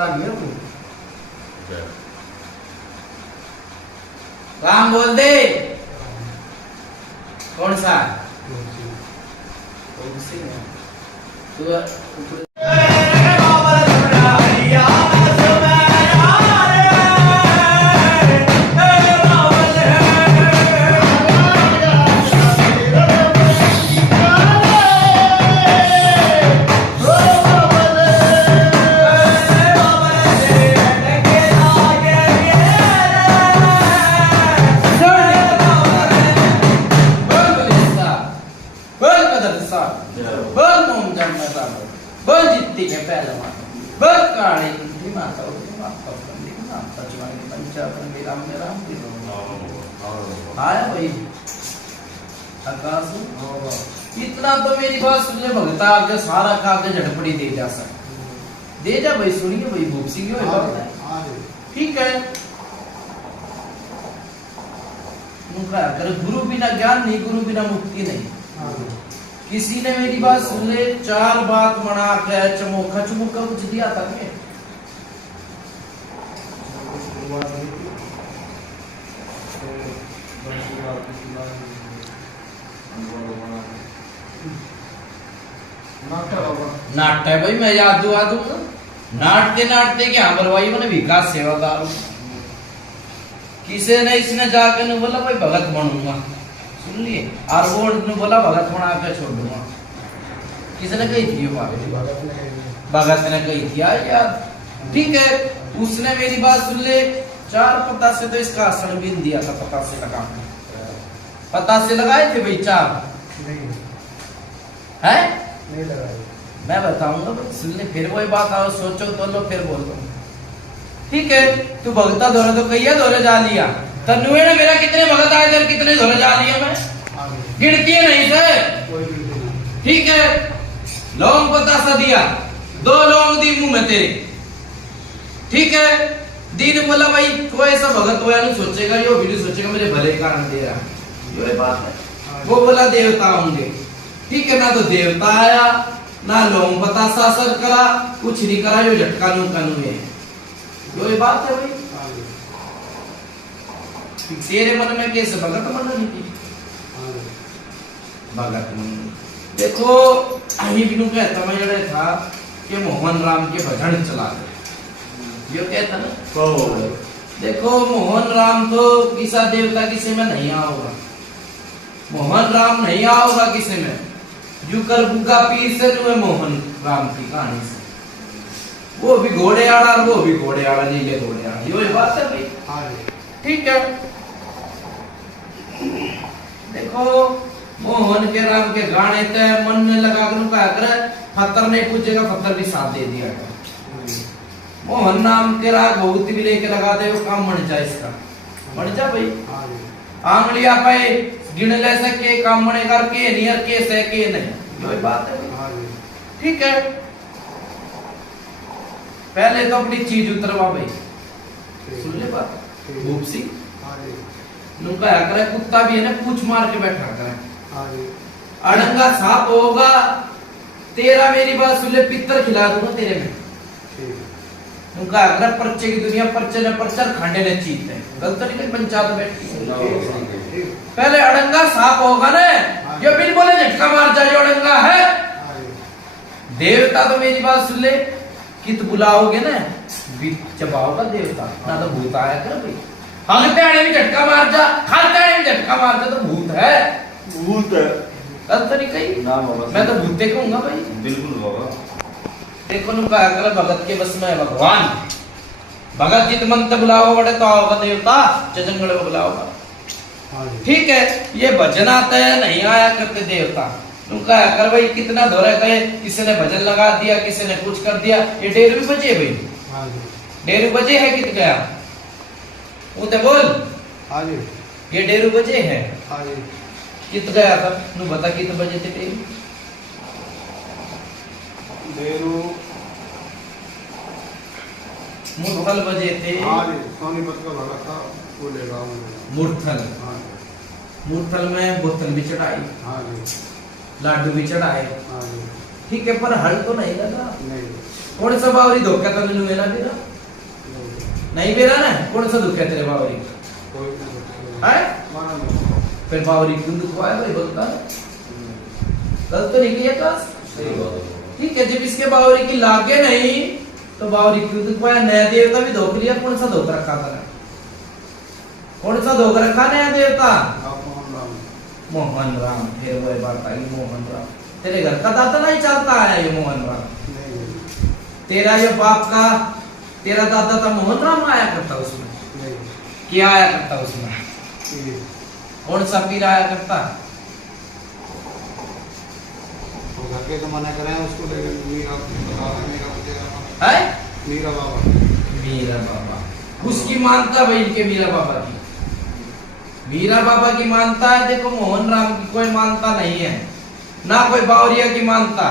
बड़ा नहीं है कोई। राम बोल दे। कौन सा? तू बोल जितनी है पहलवान बोल काली कुंती माता उठी माता पंडित माता चवानी पंचापन राम में राम की आया भाई आकाश इतना तो मेरी बात सुन ले भगता आगे सारा कागज झटपड़ी दे जा सक दे जा भाई। सुनिए भाई भूप सिंह ठीक है। गुरु बिना ज्ञान नहीं, गुरु बिना मुक्ति नहीं। किसी ने मेरी बात सुन ले, 4 बात मना के चमोखा चमुखा कुछ दिया था क्या? नाट है भाई, मैं याद दुआ दूंगा। नाटते नाटते क्या बलवाई मैंने विकास सेवादार किसे ने इसने जाके ने बोला भाई भगत बनूंगा, सुन लिए, और वो ने बोला भगत बना के छोड़ दूंगा। किसने कही थी ये बात? भगत ने कही थी यार। ठीक है, उसने मेरी बात सुन ले, 4 पता से तो इसका आसन भी दिया था, पता से लगा, पता से लगाए थे भाई 4 है नहीं लगाए। मैं बताऊंगा भाई, सुन ले, फिर वही बात आओ, सोचो तो लो, फिर बोल दो। ठीक है, तू भगता दौरे तो कहिए दौरे जा लिया, तनुए ने मेरा कितने भगत आए थे, कितने दौरे जा लिया मैं, गिनती है नहीं से। ठीक है, लौंग बतासा दिया, 2 लौंग दी मुंह में तेरे। ठीक है, दीन बोला भाई कोई ऐसा भगत होया नहीं सोचेगा, यो भी नहीं सोचेगा मेरे भले कारण दे रहा, ये बात है। वो बोला देवता होंगे। ठीक है, ना तो देवता आया, ना लौंग बतासा असर करा, कुछ नहीं करा, यो झटका नू कानू है, ये बात है भाई। तेरे मन में कैसे भगत मन नहीं थी? भगत मन देखो, अही बिनु कहता मैं जड़े था कि मोहन राम के भजन चला दे, यो कहता ना। देखो मोहन राम तो किसा देवता किसी में नहीं आओगा, मोहन राम नहीं आओगा किसी में, जो कर बुगा पीर से जो है मोहन राम की कहानी से, वो भी घोड़े आड़ा, वो भी घोड़े आड़ा, नीले घोड़े आड़ा, ये बात है भाई। ठीक है, देखो मोहन के राम के गाने ते मन में लगा कर क्या करे, पत्थर नहीं पूछेगा, पत्थर भी साथ दे दिया। मोहन नाम के राग बहुत भी लेके लगा दे, वो काम बन जाए, इसका बन जा भाई। आंगलियां पे गिन ले सके, काम बने करके नियर के से के नहीं, ये बात है। ठीक है, पहले तो अपनी चीज उतरवा भाई, सुन ले बात। भूप सिंह नुका करे, कुत्ता भी है ना पूछ मार के बैठा करे, अड़ंगा सांप होगा तेरा, मेरी बात सुन ले, पित्तर खिला दूंगा तेरे में। नुका करे, पर्चे की दुनिया, पर्चे ने पर्चर खांडे ने चीत है, गलत नहीं पंचायत बैठी। पहले अड़ंगा सांप होगा ना, ये बिन बोले झटका मार जाए, अड़ंगा है। देवता तो मेरी बात सुन ले, कित बुलाओगे ना चबाओगा देवता, ना तो भूत आया कर भाई। हंगते आने में झटका मार जा, खाते आने में झटका मार जा, तो भूत है, भूत है। गलत नहीं कही ना बाबा, मैं तो भूते कहूंगा भाई, बिल्कुल बाबा। देखो नु कहा कर भगत के बस में भगवान, भगत जित मंत्र बुलाओ बड़े तो आओगा देवता, जंगल में बुलाओगा। ठीक है, ये भजन आता है, नहीं आया करते देवता, उनका कर भाई कितना दौरा गए, किसी ने भजन लगा दिया, किसी ने कुछ कर दिया, ये 1:30 बजे भाई, 1:30 बजे है, कित गया वो तो बोल, ये 1:30 बजे है, कित गया था नु बता, कित बजे थे टेरू? मुरथल बजे थे, सोनीपत का भगत था, वो ले रहा हूं मुरथल, मुरथल में बोतल भी चढ़ाई, लाडू भी चढ़ाए। ठीक है, पर हल तो नहीं लगा, कौन सा बावरी धोखा तो नहीं मेरा तेरा नहीं मेरा ना कौन सा दुख है तेरे बावरी है फिर बावरी क्यों दुखवाया भाई बोलता गलत तो नहीं किया क्लास सही बात है। ठीक है जब इसके बावरी की लागे नहीं तो बावरी क्यों दुखवाया नया देवता भी धोख लिया कौन सा धोखा रखा था कौन सा धोखा रखा नया देवता मोहन राम फिर वही बात आई मोहन राम तेरे घर का दादा नहीं चलता है ये मोहन राम तेरा ये बाप का तेरा दादा था मोहन राम आया करता उसमें क्या आया करता उसमें कौन सा पीर आया करता तो मना करें उसको है मीरा बाबा मीरा बाबा उसकी मानता भाई इनके मीरा बाबा की मीरा बाबा की मानता है देखो मोहन राम की कोई मानता नहीं है ना कोई बावरिया की मानता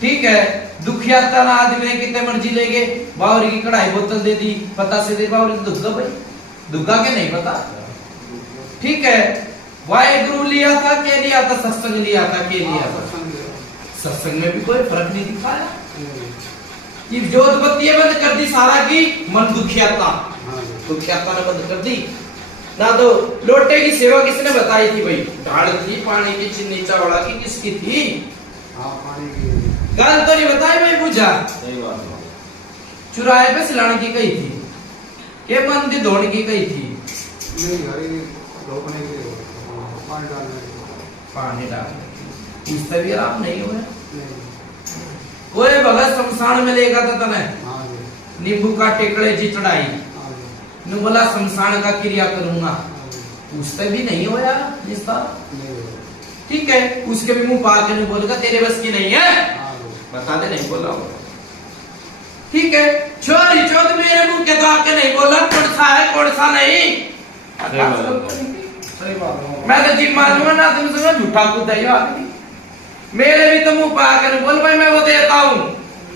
ठीक है दुखिया ना आदमी ने कितने मर्जी ले गए बावरी की कढ़ाई बोतल दे दी पता से दे बावरी तो दुग्गा भाई दुग्गा के नहीं पता ठीक है वाहे गुरु लिया था के लिया था सत्संग लिया था के लिया था सत्संग में भी कोई फर्क नहीं दिखाया ये जोत बत्ती बंद कर दी सारा की मन दुखियाता दुखियाता ने बंद कर दी ना तो लोटे की सेवा किसने बताई थी भाई ढाल थी पानी की चिन्नी चावड़ा की किसकी थी गल तो नहीं बताई भाई पूछा सही बात है। चुराए पे सिलाने की कही थी के मंदिर धोने की कही थी पानी डालने की इससे भी आराम नहीं हुआ कोई भगत शमशान में लेगा था तने नींबू का टेकड़े जी चढ़ाई ने बोला शमशान का क्रिया करूंगा उससे भी नहीं होया रिश्ता ठीक है उसके भी मुंह पा के नहीं बोलेगा तेरे बस की नहीं है बता दे नहीं बोला ठीक है चोरी चौथ मेरे मुंह के तो आके नहीं बोला कौन सा है कौन सा नहीं सही बात है। मैं तो जिम मारूंगा ना तुम समझ झूठा कूदा ही आदमी मेरे भी तो मुंह पा कर बोल भाई मैं वो देता हूँ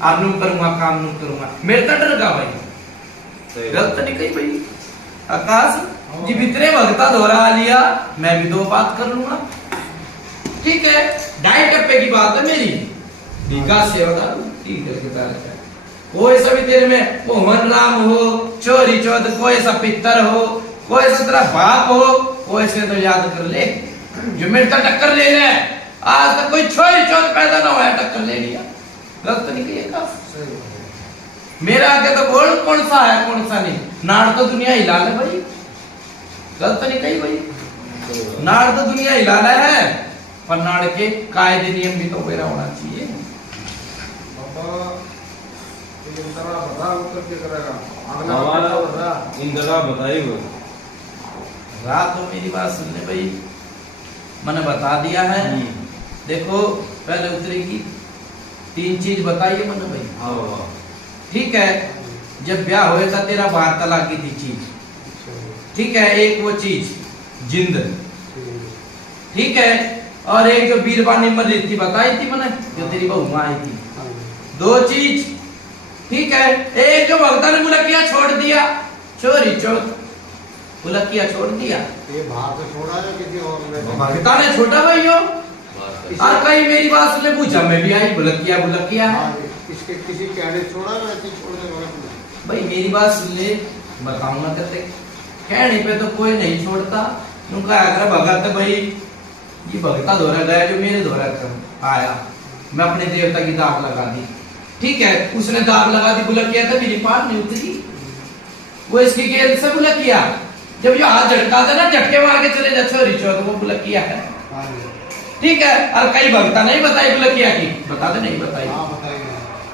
अब नू करूंगा काम नू करूंगा मेरे तो डर गा भाई गलत नहीं कही भाई आकाश जी इतने भगता दोहरा लिया मैं भी दो बात कर लूंगा ठीक है 2.5 टप्पे की बात है मेरी टीका सेवा ठीक है कोई सा भी तेरे में मोहन राम हो चोरी चौथ कोई सा पितर हो कोई सा तेरा बाप हो कोई से तो याद कर ले जो मेरे तक टक्कर ले ले आज तक कोई चोरी चौथ पैदा ना हुआ टक्कर ले लिया गलत नहीं किया मेरा आगे तो बोल कौन सा है कौन सा नहीं नाड़ तो दुनिया हिला ले भाई गलत नहीं कही भाई नाड़ तो दुनिया हिला है पर नाड़ के कायदे नियम भी तो मेरा होना चाहिए इंदिरा बताई वो रात को मेरी बात सुनने भाई मैंने बता दिया है देखो पहले उतरेगी 3 चीज बताइए मैंने भाई हाँ बाबा ठीक है जब ब्याह हुआ था तेरा 12 तलाक की थी चीज ठीक है एक वो चीज जिंद ठीक है और एक जो बीरबानी मर रही थी बताई थी मैंने जो तेरी बहू आई थी 2 चीज ठीक है एक जो भगता ने बुलकिया छोड़ दिया चोरी चौथ बुलकिया छोड़ दिया ये बाहर से छोड़ा है किसी और ने भगता ने छोटा भाई हो और कहीं मेरी बात सुने पूछा मैं भी आई बुलकिया बुलकिया है इसके किसी कहने छोड़ा है ऐसे छोड़ने वाला भाई मेरी बात सुन ले बताऊंगा तेरे कहने पे तो कोई नहीं छोड़ता उनका अगर भगत भाई ये भगता दोहरा गया जो मेरे दोहरा आया मैं अपने देवता की दाग लगा दी ठीक है उसने दाग लगा दी बुलकिया था मेरी पार नहीं उतरी वो इसकी गेंद से बुलकिया जब ये हाथ झटका था ना झटके मार के चले जा छोरी चौथ वो बुलकिया है ठीक है और कई भगता नहीं बताई बुलकिया की बता दे नहीं बताई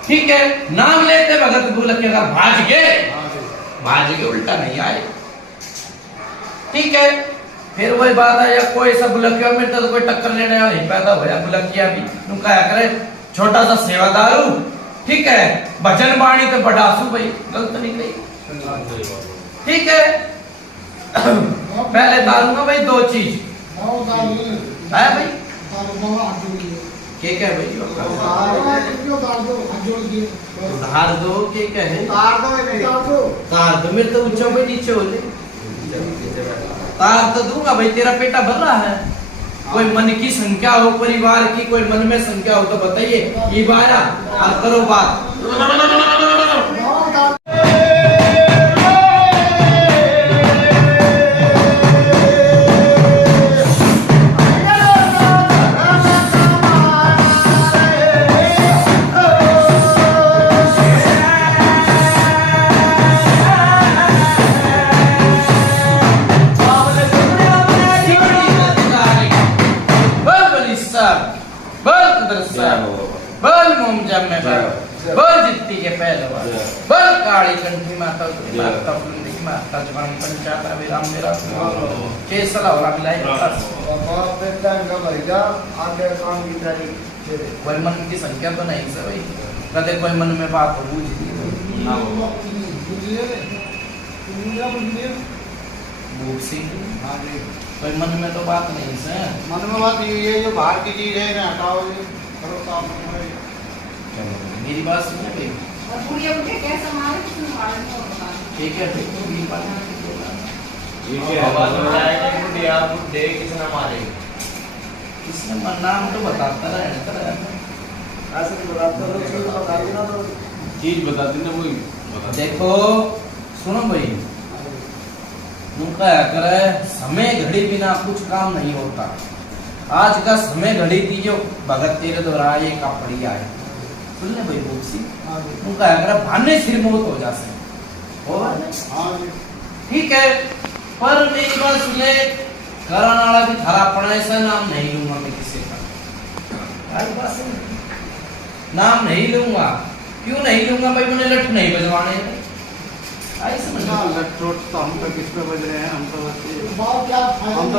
ठीक है नाम लेते भगत बुलकिया का भाज के उल्टा नहीं आए ठीक है फिर वही बात है या कोई सा बुलकिया में तो कोई टक्कर लेने वाला नहीं पैदा होया बुलकिया भी उनका करे छोटा सा सेवादारू ठीक है भजन बाणी तो बड़ासू भाई गलत नहीं कही ठीक है पहले डालूंगा भाई 2 चीज है भाई क्या है भाई उधार दो क्या है तार दो मेरे तो ऊंचा भाई नीचे हो ले तार तो दूंगा भाई तेरा पेटा भर रहा है कोई मन की संख्या हो परिवार की, कोई मन में संख्या हो तो बताइए, ये 12 और करो बात। बल मोमजम में बल जित्ती के पहलवान, बल काली कंठी माता माता फुलंदी की माता जवान पंचायत विराम मेरा केसला वाला मिलाई कोई मन की संख्या तो नहीं से भाई, कदे कोई मन में बात हो बूझी कोई मन में तो बात नहीं से, मन में बात ये जो बाहर की चीज है ना हटाओ, ये करो काम। मेरी बात सुनिए भाई, ठीक है मेरी बात किसने नाम तो बताता रहे चीज बता देना वही। देखो सुनो भाई, उनका करे समय घड़ी बिना कुछ काम नहीं होता। आज का समय घड़ी थी जो भगत तेरे दोहराए का पड़ी आए, सुन ले भाई बोक्सी, उनका अगर भाने सिर मौत हो जासे ठीक है, पर मेरी बात सुन ले, कराना वाला भी थारा पढ़ाई से नाम नहीं लूंगा मैं किसी का, आज बात सुन, नाम नहीं लूंगा। क्यों नहीं लूंगा भाई, मैंने लठ नहीं बजवाने, आई समझ लट्टोट तो हम तो किस पे बज रहे हैं, हम तो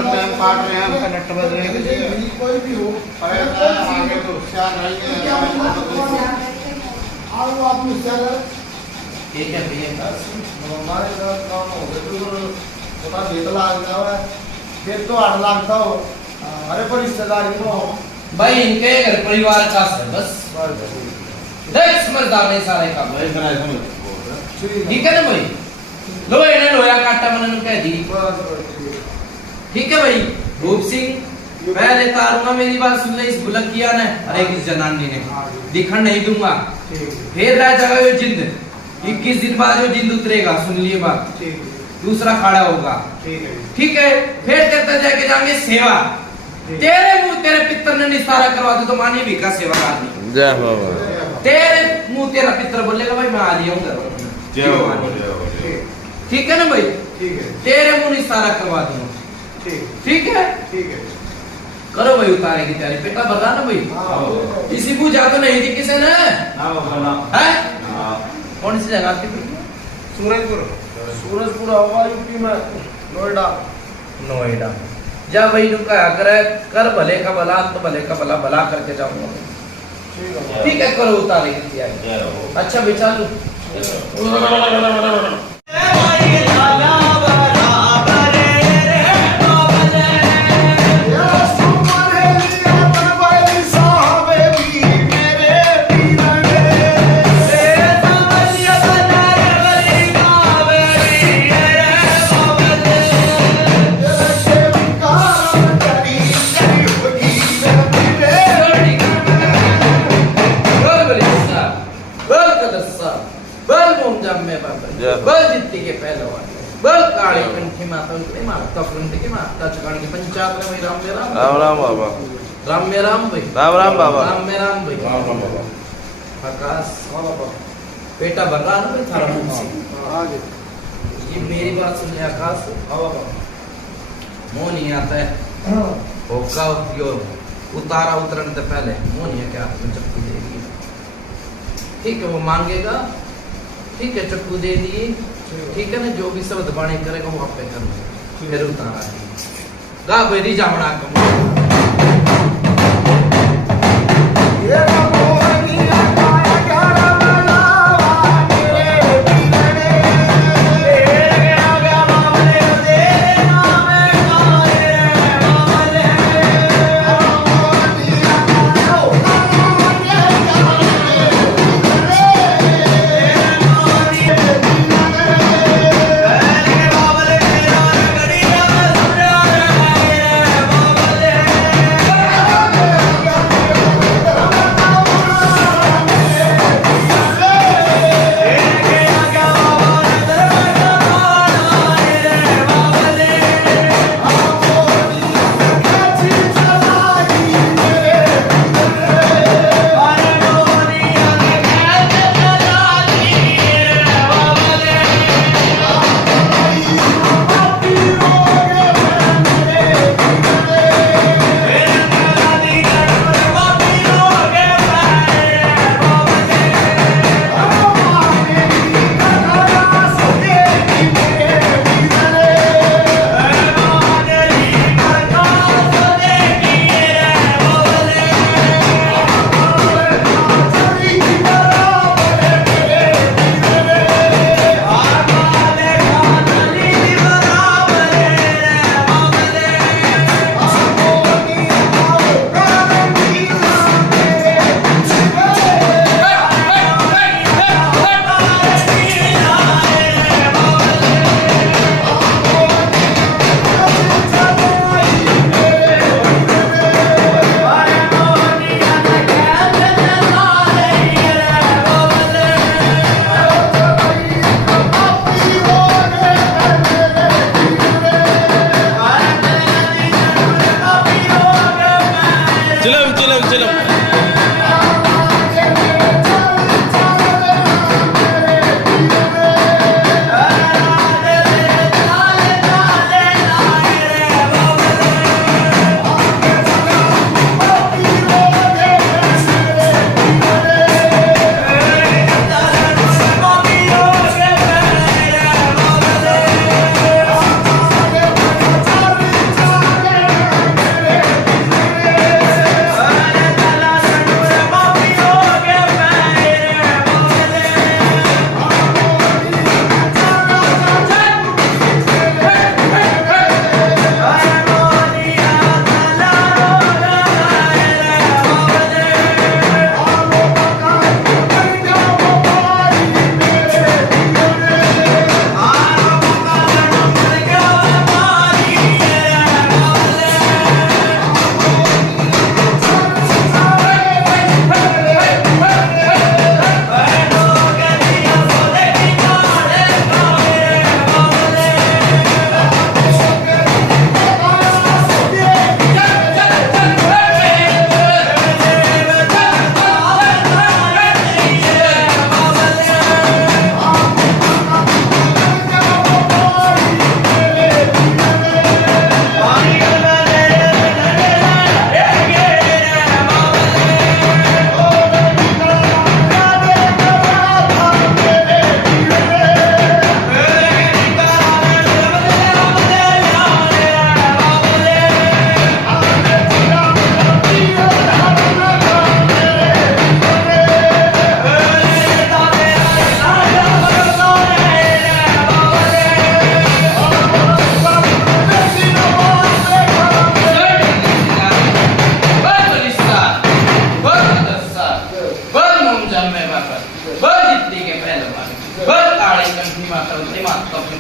टाइम काट रहे हैं, हमका लट्ट बज रहे हैं। कोई भी हो आगे तो होशियार रहिए, ठीक है भैया हमारे काम हो गए तो बेतला है, फिर तो 8 लाख था। अरे पर रिश्तेदारी तो भाई इनके घर परिवार का है बस, देख समझदार नहीं सारे काम, ठीक है ना भाई, लो इन्हें लोया काटा मैंने कह दी, ठीक है भाई। रूप सिंह पहले तारूंगा, मेरी बात सुन ले, इस बुलकिया ने अरे किस जनानी ने दिखण नहीं दूंगा, फिर रह जाएगा ये जिंद, 21 दिन बाद जो जिंद उतरेगा, सुन लिए बात, दूसरा खाड़ा होगा, ठीक है। फिर करते जाके जाएंगे सेवा, तेरे मुंह तेरे पितर ने निस्तारा करवा दे तो मानिए भी का सेवा आदमी, जय बाबा, तेरे मुंह तेरा पितर बोलेगा भाई मैं आ रही हूँ, ठीक है ना भाई, तेरे मुंह निस्तारा करवा दूंगा, ठीक है, करो भाई उतारे की तैयारी, पेटा भर रहा ना भाई, इसी पूजा तो नहीं थी किसी ने, है कौन सी जगह थी? सूरजपुर हुआ यूपी में, नोएडा। जा भाई नुका करे, कर भले का भला तो भले का भला भला करके जाऊंगा, ठीक है, करो उतारे की तैयारी। अच्छा बेचा लो बल जित्ती के पहलवान, बल काली कंठी माता उनके माता फुलंदी की माता चकान की पंचायत में राम में राम, राम राम बाबा, राम में राम भाई, राम राम बाबा, राम में राम भाई, राम राम बाबा। आकाश बेटा भर रहा ना भाई थारा मुंह से, ये मेरी बात सुन ले आकाश, मुंह नहीं आता है होगा यो उतारा उतरने से पहले मुंह नहीं है क्या चक्कू देगी, ठीक है, वो मांगेगा, ठीक है, चक्कू दे दिए, ठीक है ना, जो भी शब्द बाणी करेगा वो आप पे कर, फिर उतारा गा भाई जामना कम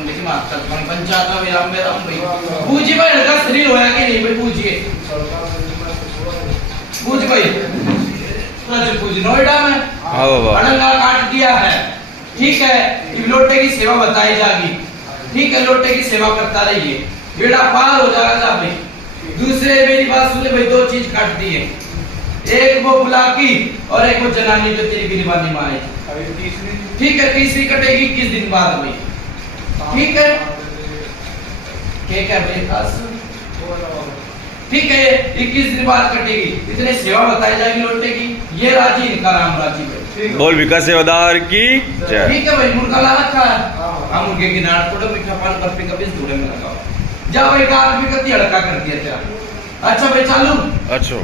लेकिन माफ कर पानी पंचायत में मेरा भाई पूजी भाई लड़का शरीर होया कि नहीं भाई पूजिए पूज भाई तो पूज नोएडा में हाँ बाबा अड़ंगा काट दिया है ठीक है ये लोटे की सेवा बताई जाएगी ठीक है लोटे की सेवा करता रहिए बेड़ा पार हो जाएगा भाई दूसरे मेरी बात सुन ले भाई दो चीज काट दी है एक वो बुलाकी और एक वो जनानी जो तेरी गिरबानी माँ है ठीक है तीसरी कटेगी 21 दिन बाद भाई ठीक है क्या मेरे पास ठीक है 21 दिन बाद कटेगी इतने सेवा बताई जाएगी लोटे की ये राजी इनका राम राजी भाई बोल विकास सेवादार की जय ठीक है भाई मुर्गा ला रखा है हम मुर्गे की नाड़ थोड़ा मीठा पान कर पे कभी धूड़े में लगाओ जा भाई का आदमी का तिड़का कर दिया तेरा अच्छा भाई चालू अच्छा